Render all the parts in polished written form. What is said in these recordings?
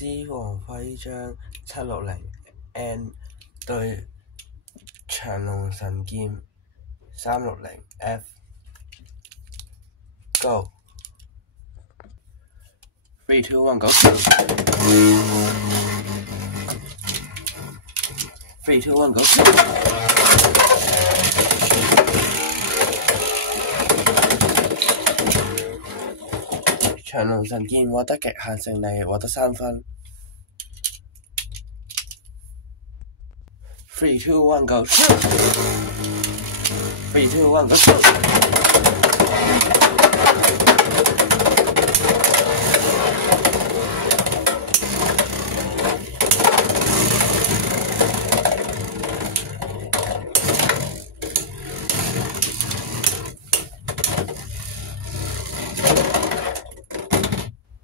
獅王徽章760N 對長龍神劍360F Go 3, 2, 1, Go 3, 2, 1, Go 長龍神劍獲得極限勝利，獲得3分。3, 2, 1, Go 3, 2, 1, Go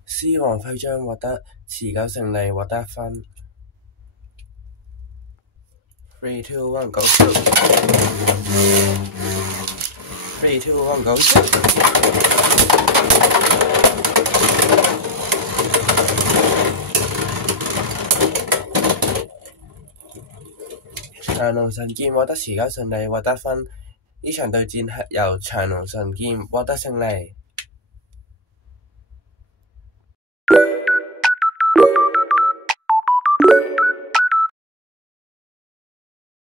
獅王徽章獲得持久勝利，獲得1分。3, 2, 1, Go 3, 2, 1, Go 長龍神劍獲得持久勝利，獲得1分。呢場對戰由長龍神劍獲得勝利。